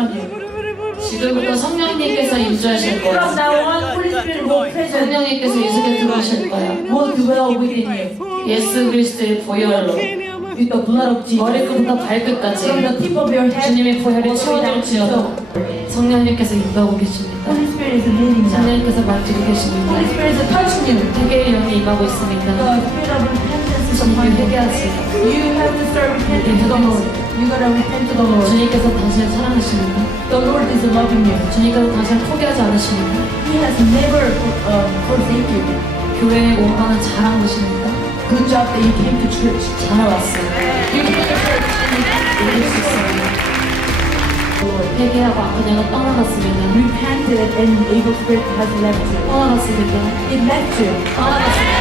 upon you. 지금부터 성령님께서 임재하실 From 거예요. now on, Holy Spirit will present, 성령님께서 이 속에 들어오실 거예요. will dwell within you. 예수 그리스도의 보혈로 With the blood of Jesus. 머리끝부터 발끝까지 From the tip of your head, 주님의 보혈이 all the way down to the 채워질지어다. toe. 성령님께서 임하고 계십니다. Holy Spirit is leading now. 성령님께서 만지고 계십니다. Holy Spirit is touching you. 회개의 영이 임하고 있습니다. The spirit of repentance is upon 주님 you. 회개하세요. You have to start repenting to the Lord. You gotta repent to the Lord. 주님께서 당신을 사랑하십니다. The Lord is loving you. 주님께서 당신을 포기하지 않으십니다. He has never forsake you. 교회에 온 거는 잘한 것입니다. Good job that you came to church. 잘 왔어요. You came to church and 이길 수 있어요. 회개하고 악한 영은 떠나갔습니다. repented and evil spirit has left you. 떠나갔습니다. It left you. 떠나갔습니다.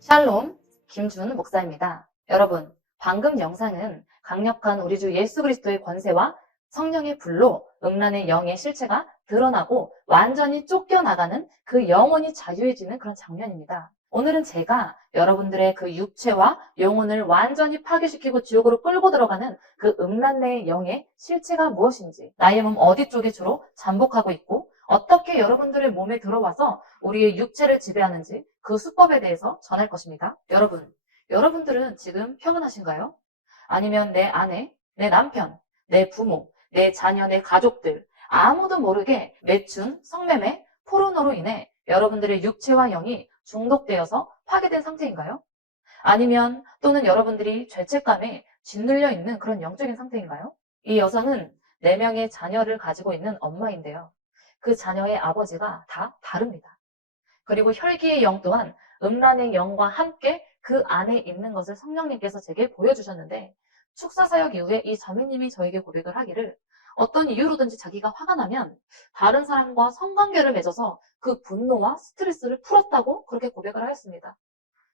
샬롬, 김준 목사입니다. 여러분, 방금 영상은 강력한 우리 주 예수 그리스도의 권세와 성령의 불로 음란의 영의 실체가 드러나고 완전히 쫓겨나가는 그 영혼이 자유해지는 그런 장면입니다. 오늘은 제가 여러분들의 그 육체와 영혼을 완전히 파괴시키고 지옥으로 끌고 들어가는 그 음란의 영의 실체가 무엇인지, 나의 몸 어디 쪽에 주로 잠복하고 있고 어떻게 여러분들의 몸에 들어와서 우리의 육체를 지배하는지 그 수법에 대해서 전할 것입니다. 여러분들은 지금 평안하신가요? 아니면 내 아내, 내 남편, 내 부모, 내 자녀, 내 가족들 아무도 모르게 매춘, 성매매, 포르노로 인해 여러분들의 육체와 영이 중독되어서 파괴된 상태인가요? 아니면 또는 여러분들이 죄책감에 짓눌려 있는 그런 영적인 상태인가요? 이 여성은 4명의 자녀를 가지고 있는 엄마인데요. 그 자녀의 아버지가 다 다릅니다. 그리고 혈기의 영 또한 음란의 영과 함께 그 안에 있는 것을 성령님께서 제게 보여주셨는데, 축사사역 이후에 이 자매님이 저에게 고백을 하기를 어떤 이유로든지 자기가 화가 나면 다른 사람과 성관계를 맺어서 그 분노와 스트레스를 풀었다고 그렇게 고백을 하였습니다.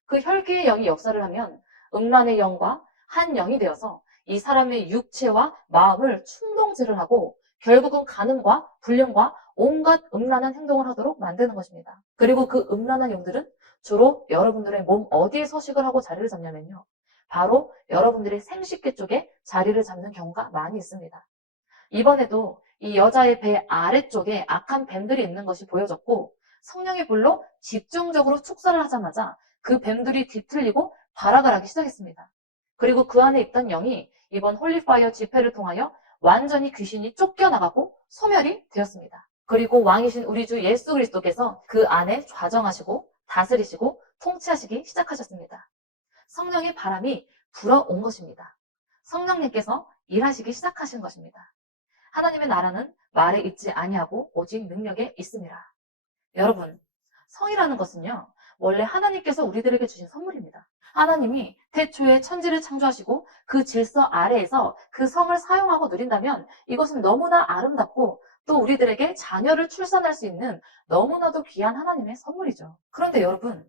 그 혈기의 영이 역사를 하면 음란의 영과 한 영이 되어서 이 사람의 육체와 마음을 충동질을 하고 결국은 간음과 불륜과 온갖 음란한 행동을 하도록 만드는 것입니다. 그리고 그 음란한 영들은 주로 여러분들의 몸 어디에 서식을 하고 자리를 잡냐면요, 바로 여러분들의 생식기 쪽에 자리를 잡는 경우가 많이 있습니다. 이번에도 이 여자의 배 아래쪽에 악한 뱀들이 있는 것이 보여졌고, 성령의 불로 집중적으로 축사를 하자마자 그 뱀들이 뒤틀리고 발악을 하기 시작했습니다. 그리고 그 안에 있던 영이 이번 홀리파이어 집회를 통하여 완전히 귀신이 쫓겨나가고 소멸이 되었습니다. 그리고 왕이신 우리 주 예수 그리스도께서 그 안에 좌정하시고 다스리시고 통치하시기 시작하셨습니다. 성령의 바람이 불어온 것입니다. 성령님께서 일하시기 시작하신 것입니다. 하나님의 나라는 말에 있지 아니하고 오직 능력에 있습니다. 여러분, 성이라는 것은요, 원래 하나님께서 우리들에게 주신 선물입니다. 하나님이 태초에 천지를 창조하시고 그 질서 아래에서 그 성을 사용하고 누린다면 이것은 너무나 아름답고 또 우리들에게 자녀를 출산할 수 있는 너무나도 귀한 하나님의 선물이죠. 그런데 여러분,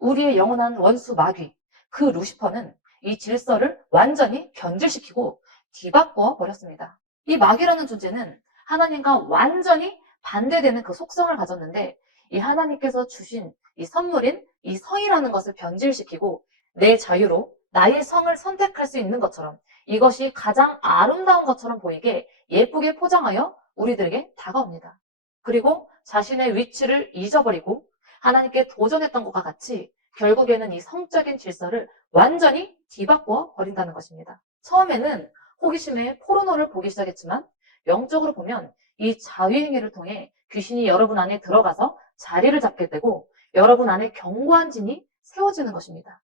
우리의 영원한 원수 마귀, 그 루시퍼는 이 질서를 완전히 변질시키고 뒤바꿔 버렸습니다. 이 마귀라는 존재는 하나님과 완전히 반대되는 그 속성을 가졌는데, 이 하나님께서 주신 이 선물인 이 성이라는 것을 변질시키고 내 자유로 나의 성을 선택할 수 있는 것처럼, 이것이 가장 아름다운 것처럼 보이게 예쁘게 포장하여 우리들에게 다가옵니다. 그리고 자신의 위치를 잊어버리고 하나님께 도전했던 것과 같이 결국에는 이 성적인 질서를 완전히 뒤바꿔 버린다는 것입니다. 처음에는 호기심에 포르노를 보기 시작했지만 영적으로 보면 이 자위행위를 통해 귀신이 여러분 안에 들어가서 자리를 잡게 되고 여러분 안에 견고한 진이 세워지는 것입니다.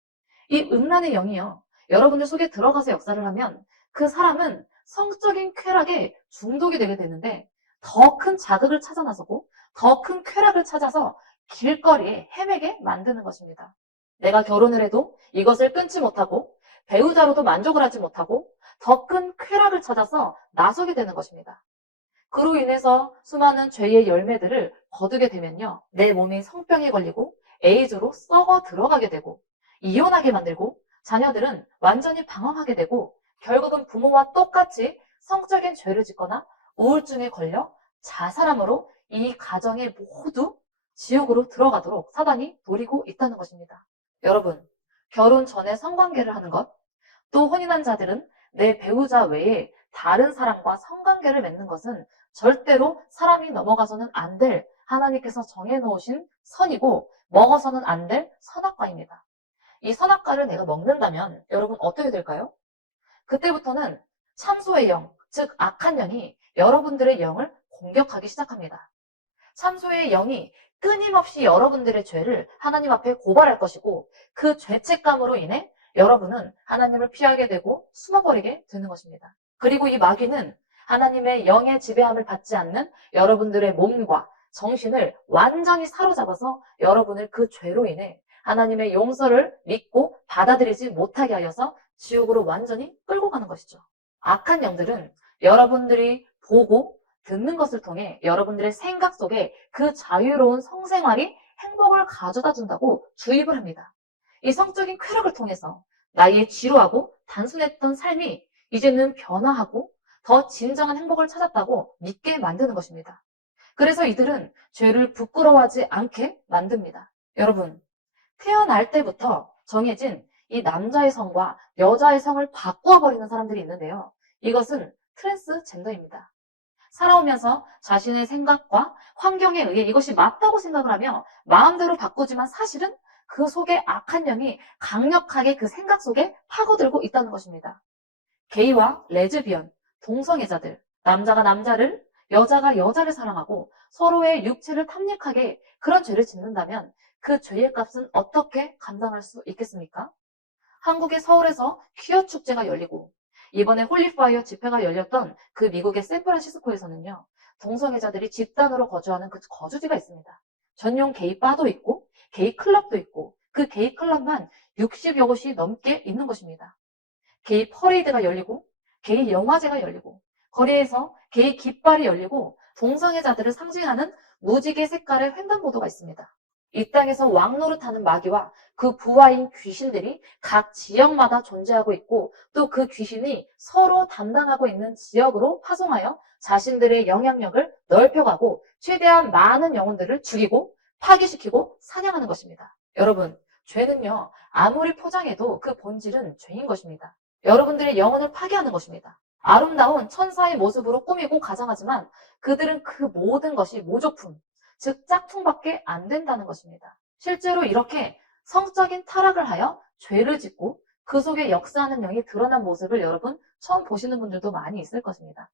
이 음란의 영이요, 여러분들 속에 들어가서 역사를 하면 그 사람은 성적인 쾌락에 중독이 되게 되는데 더 큰 자극을 찾아 나서고 더 큰 쾌락을 찾아서 길거리에 헤매게 만드는 것입니다. 내가 결혼을 해도 이것을 끊지 못하고 배우자로도 만족을 하지 못하고 더 큰 쾌락을 찾아서 나서게 되는 것입니다. 그로 인해서 수많은 죄의 열매들을 거두게 되면요, 내 몸이 성병에 걸리고 에이즈로 썩어 들어가게 되고 이혼하게 만들고 자녀들은 완전히 방황하게 되고 결국은 부모와 똑같이 성적인 죄를 짓거나 우울증에 걸려 자살함으로 이 가정에 모두 지옥으로 들어가도록 사단이 노리고 있다는 것입니다. 여러분, 결혼 전에 성관계를 하는 것, 또 혼인한 자들은 내 배우자 외에 다른 사람과 성관계를 맺는 것은 절대로 사람이 넘어가서는 안 될 하나님께서 정해놓으신 선이고 먹어서는 안 될 선악과입니다. 이 선악과를 내가 먹는다면 여러분 어떻게 될까요? 그때부터는 참소의 영, 즉 악한 영이 여러분들의 영을 공격하기 시작합니다. 참소의 영이 끊임없이 여러분들의 죄를 하나님 앞에 고발할 것이고 그 죄책감으로 인해 여러분은 하나님을 피하게 되고 숨어버리게 되는 것입니다. 그리고 이 마귀는 하나님의 영의 지배함을 받지 않는 여러분들의 몸과 정신을 완전히 사로잡아서 여러분을 그 죄로 인해 하나님의 용서를 믿고 받아들이지 못하게 하여서 지옥으로 완전히 끌고 가는 것이죠. 악한 영들은 여러분들이 보고 듣는 것을 통해 여러분들의 생각 속에 그 자유로운 성생활이 행복을 가져다 준다고 주입을 합니다. 이 성적인 쾌락을 통해서 나의 지루하고 단순했던 삶이 이제는 변화하고 더 진정한 행복을 찾았다고 믿게 만드는 것입니다. 그래서 이들은 죄를 부끄러워하지 않게 만듭니다. 여러분, 태어날 때부터 정해진 이 남자의 성과 여자의 성을 바꾸어 버리는 사람들이 있는데요. 이것은 트랜스젠더입니다. 살아오면서 자신의 생각과 환경에 의해 이것이 맞다고 생각을 하며 마음대로 바꾸지만 사실은 그 속에 악한 영이 강력하게 그 생각 속에 파고들고 있다는 것입니다. 게이와 레즈비언, 동성애자들, 남자가 남자를, 여자가 여자를 사랑하고 서로의 육체를 탐닉하게 그런 죄를 짓는다면 그 죄의 값은 어떻게 감당할 수 있겠습니까? 한국의 서울에서 퀴어 축제가 열리고 이번에 홀리파이어 집회가 열렸던 그 미국의 샌프란시스코에서는요. 동성애자들이 집단으로 거주하는 그 거주지가 있습니다. 전용 게이 바도 있고 게이 클럽도 있고 그 게이 클럽만 60여 곳이 넘게 있는 것입니다. 게이 퍼레이드가 열리고 게이 영화제가 열리고 거리에서 게이 깃발이 열리고 동성애자들을 상징하는 무지개 색깔의 횡단보도가 있습니다. 이 땅에서 왕노릇하는 마귀와 그 부하인 귀신들이 각 지역마다 존재하고 있고 또 그 귀신이 서로 담당하고 있는 지역으로 파송하여 자신들의 영향력을 넓혀가고 최대한 많은 영혼들을 죽이고 파괴시키고 사냥하는 것입니다. 여러분, 죄는요 아무리 포장해도 그 본질은 죄인 것입니다. 여러분들의 영혼을 파괴하는 것입니다. 아름다운 천사의 모습으로 꾸미고 가장하지만 그들은 그 모든 것이 모조품, 즉 짝퉁밖에 안 된다는 것입니다. 실제로 이렇게 성적인 타락을 하여 죄를 짓고 그 속에 역사하는 영이 드러난 모습을 여러분 처음 보시는 분들도 많이 있을 것입니다.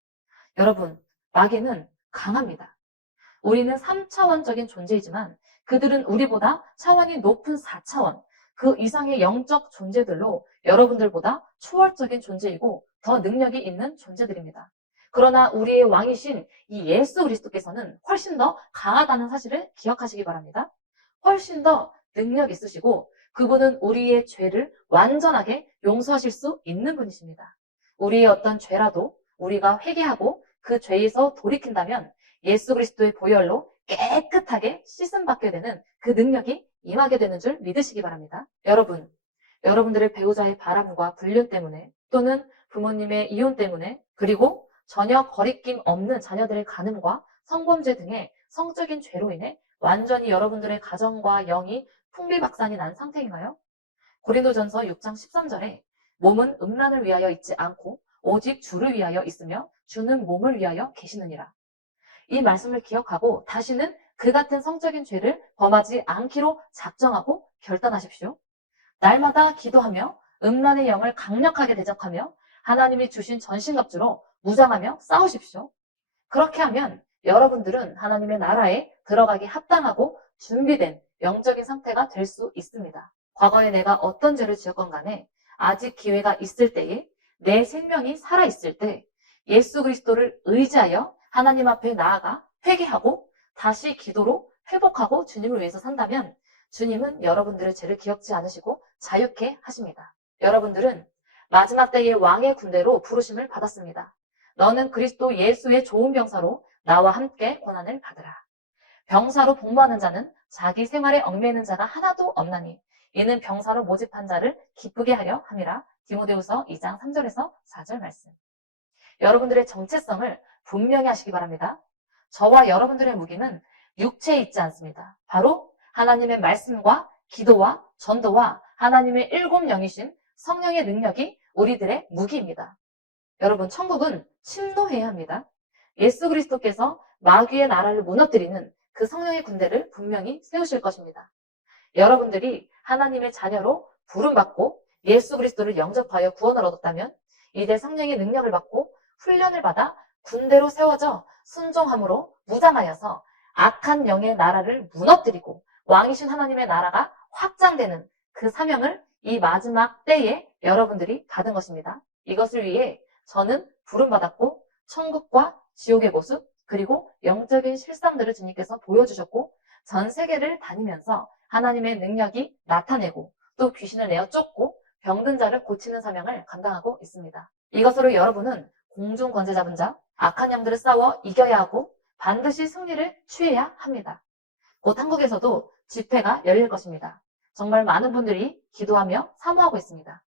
여러분, 마귀는 강합니다. 우리는 3차원적인 존재이지만 그들은 우리보다 차원이 높은 4차원, 그 이상의 영적 존재들로 여러분들보다 초월적인 존재이고 더 능력이 있는 존재들입니다. 그러나 우리의 왕이신 이 예수 그리스도께서는 훨씬 더 강하다는 사실을 기억하시기 바랍니다. 훨씬 더 능력 있으시고 그분은 우리의 죄를 완전하게 용서하실 수 있는 분이십니다. 우리의 어떤 죄라도 우리가 회개하고 그 죄에서 돌이킨다면 예수 그리스도의 보혈로 깨끗하게 씻음받게 되는 그 능력이 임하게 되는 줄 믿으시기 바랍니다. 여러분, 여러분들의 배우자의 바람과 불륜 때문에 또는 부모님의 이혼 때문에 그리고 전혀 거리낌 없는 자녀들의 간음과 성범죄 등의 성적인 죄로 인해 완전히 여러분들의 가정과 영이 풍비박산이 난 상태인가요? 고린도전서 6장 13절에 몸은 음란을 위하여 있지 않고 오직 주를 위하여 있으며 주는 몸을 위하여 계시느니라. 이 말씀을 기억하고 다시는 그 같은 성적인 죄를 범하지 않기로 작정하고 결단하십시오. 날마다 기도하며 음란의 영을 강력하게 대적하며 하나님이 주신 전신갑주로 무장하며 싸우십시오. 그렇게 하면 여러분들은 하나님의 나라에 들어가기 합당하고 준비된 영적인 상태가 될 수 있습니다. 과거에 내가 어떤 죄를 지었건 간에 아직 기회가 있을 때에 내 생명이 살아있을 때 예수 그리스도를 의지하여 하나님 앞에 나아가 회개하고 다시 기도로 회복하고 주님을 위해서 산다면 주님은 여러분들의 죄를 기억지 않으시고 자유케 하십니다. 여러분들은 마지막 때의 왕의 군대로 부르심을 받았습니다. 너는 그리스도 예수의 좋은 병사로 나와 함께 고난을 받으라. 병사로 복무하는 자는 자기 생활에 얽매이는 자가 하나도 없나니 이는 병사로 모집한 자를 기쁘게 하려 함이라. 디모데후서 2장 3절에서 4절 말씀. 여러분들의 정체성을 분명히 하시기 바랍니다. 저와 여러분들의 무기는 육체에 있지 않습니다. 바로 하나님의 말씀과 기도와 전도와 하나님의 7영이신 성령의 능력이 우리들의 무기입니다. 여러분, 천국은 침노해야 합니다. 예수 그리스도께서 마귀의 나라를 무너뜨리는 그 성령의 군대를 분명히 세우실 것입니다. 여러분들이 하나님의 자녀로 부름받고 예수 그리스도를 영접하여 구원을 얻었다면 이제 성령의 능력을 받고 훈련을 받아 군대로 세워져 순종함으로 무장하여서 악한 영의 나라를 무너뜨리고 왕이신 하나님의 나라가 확장되는 그 사명을 이 마지막 때에 여러분들이 받은 것입니다. 이것을 위해 저는 부름받았고 천국과 지옥의 모습 그리고 영적인 실상들을 주님께서 보여주셨고 전 세계를 다니면서 하나님의 능력이 나타내고 또 귀신을 내어 쫓고 병든 자를 고치는 사명을 감당하고 있습니다. 이것으로 여러분은 공중 권세 잡은 자, 악한 영들을 싸워 이겨야 하고 반드시 승리를 취해야 합니다. 곧 한국에서도 집회가 열릴 것입니다. 정말 많은 분들이 기도하며 사모하고 있습니다.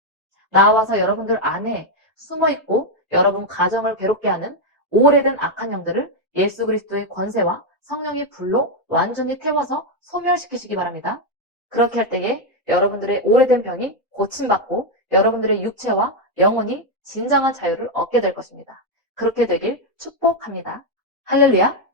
나와서 여러분들 안에 숨어있고 여러분 가정을 괴롭게 하는 오래된 악한 영들을 예수 그리스도의 권세와 성령의 불로 완전히 태워서 소멸시키시기 바랍니다. 그렇게 할 때에 여러분들의 오래된 병이 고침받고 여러분들의 육체와 영혼이 진정한 자유를 얻게 될 것입니다. 그렇게 되길 축복합니다. 할렐루야!